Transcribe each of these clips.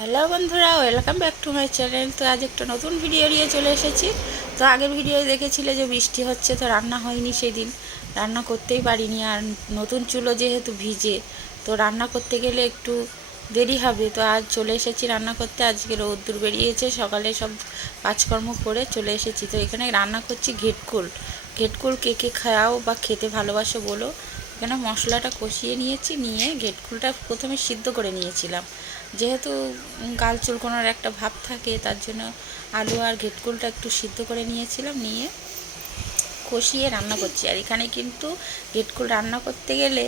Hello বন্ধুরা, welcome back to my channel. তো আজ একটা নতুন ভিডিও নিয়ে চলে এসেছি। তো আগের ভিডিও দেখেছিলে যে বৃষ্টি হচ্ছে, তো রান্না হয়নি সেদিন। রান্না করতেই পারিনি আর নতুন চুলো যেহেতু ভিজে, তো রান্না করতে গেলে একটু দেরি হবে। তো আজ চলে এসেছি রান্না করতে। আজকে রোদ্দুর বেরিয়েছে, সকালে সব কাজকর্ম করে চলে এসেছি। তো এখানে রান্না করছি ঘেটকুল। ঘেটকুল কে কে খাও বা খেতে ভালোবাসো বলো। এখানে মশলাটা কষিয়ে নিয়েছি, নিয়ে ঘেটকুলটা প্রথমে সিদ্ধ করে নিয়েছিলাম। যেহেতু গাল চুলকোনার একটা ভাব থাকে, তার জন্য আলু আর ঘেটকুলটা একটু সিদ্ধ করে নিয়েছিলাম, নিয়ে কষিয়ে রান্না করছি। আর এখানে কিন্তু ঘেটকুল রান্না করতে গেলে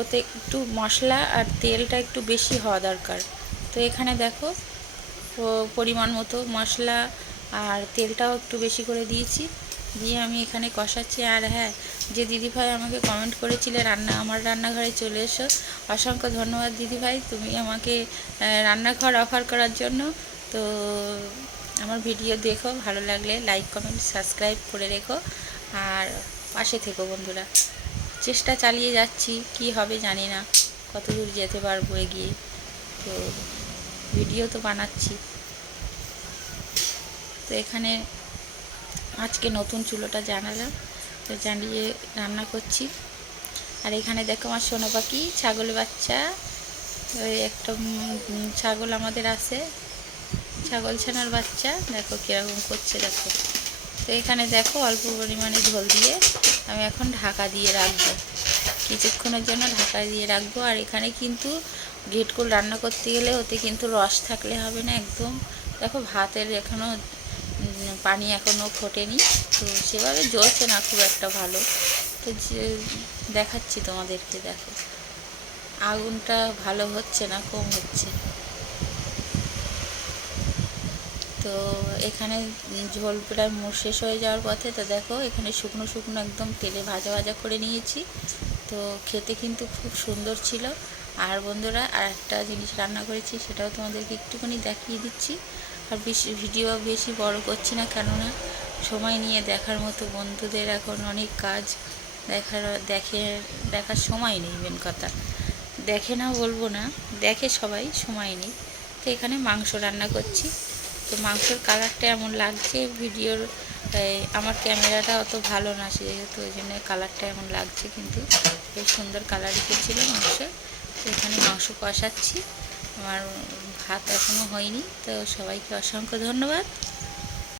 ওতে একটু মশলা আর তেলটা একটু বেশি হওয়া দরকার। তো এখানে দেখো পরিমাণ মতো মশলা আর তেলটাও একটু বেশি করে দিয়েছি। দিয়ে আমি এখানে কষাচ্ছি। আর হ্যাঁ যে দিদিভাই আমাকে কমেন্ট করেছিলে রান্না, আমার রান্নাঘরে চলে এসো। অসংখ্য ধন্যবাদ দিদিভাই, তুমি আমাকে রান্নাঘর অফার করার জন্য। তো আমার ভিডিও দেখো, ভালো লাগলে লাইক কমেন্ট সাবস্ক্রাইব করে রেখো। আর পাশে থেকো বন্ধুরা। চেষ্টা চালিয়ে যাচ্ছি, কি হবে জানি না। কত দূর যেতে পারব এগিয়ে। তো ভিডিও তো বানাচ্ছি। তো এখানে আজকে নতুন চুলোটা জানালাম। তো জানিয়ে রান্না করছি। আর এখানে দেখো আমার সোনা পাখি, ছাগল বাচ্চা, ওই একটা ছাগল আমাদের আছে, ছাগল ছানার বাচ্চা। দেখো কীরকম করছে, দেখো। তো এখানে দেখো অল্প পরিমাণে ঝোল দিয়ে আমি এখন ঢাকা দিয়ে রাখব। কিছুক্ষণের জন্য ঢাকা দিয়ে রাখব। আর এখানে কিন্তু ঘেটকুল রান্না করতে গেলে ওতে কিন্তু রস থাকলে হবে না একদম। দেখো ভাতের এখনও পানি এখনও ফোটেনি। তো সেভাবে জ্বলছে না, খুব একটা ভালো। তো যে, দেখাচ্ছি তোমাদেরকে, দেখো। আগুনটা ভালো হচ্ছে না, কম হচ্ছে। তো এখানে ঝোল প্রায় শেষ হয়ে যাওয়ার পথে তো দেখো, এখানে শুকনো শুকনো একদম তেলে ভাজা ভাজা করে নিয়েছি। তো খেতে কিন্তু খুব সুন্দর ছিল। আর বন্ধুরা, আর একটা জিনিস রান্না করেছি, সেটাও তোমাদেরকে একটুখানি দেখিয়ে দিচ্ছি। আর বেশি ভিডিও বেশি বড় করছি না, কেননা সময় নিয়ে দেখার মতো বন্ধুদের এখন অনেক কাজ দেখার, দেখে, দেখার সময় নেই মেন কথা। দেখে না বলব না, দেখে সবাই সময় নেই। তো এখানে মাংস রান্না করছি। তো মাংসের কালারটা এমন লাগছে, ভিডিওর আমার ক্যামেরাটা অত ভালো না, সেহেতু ওই জন্য কালারটা এমন লাগছে, কিন্তু বেশ সুন্দর কালার এসেছিল মাংসের। তো এখানে মাংস কষাচ্ছি। আমার ভাত এখনও হয়নি তো সবাইকে অসংখ্য ধন্যবাদ।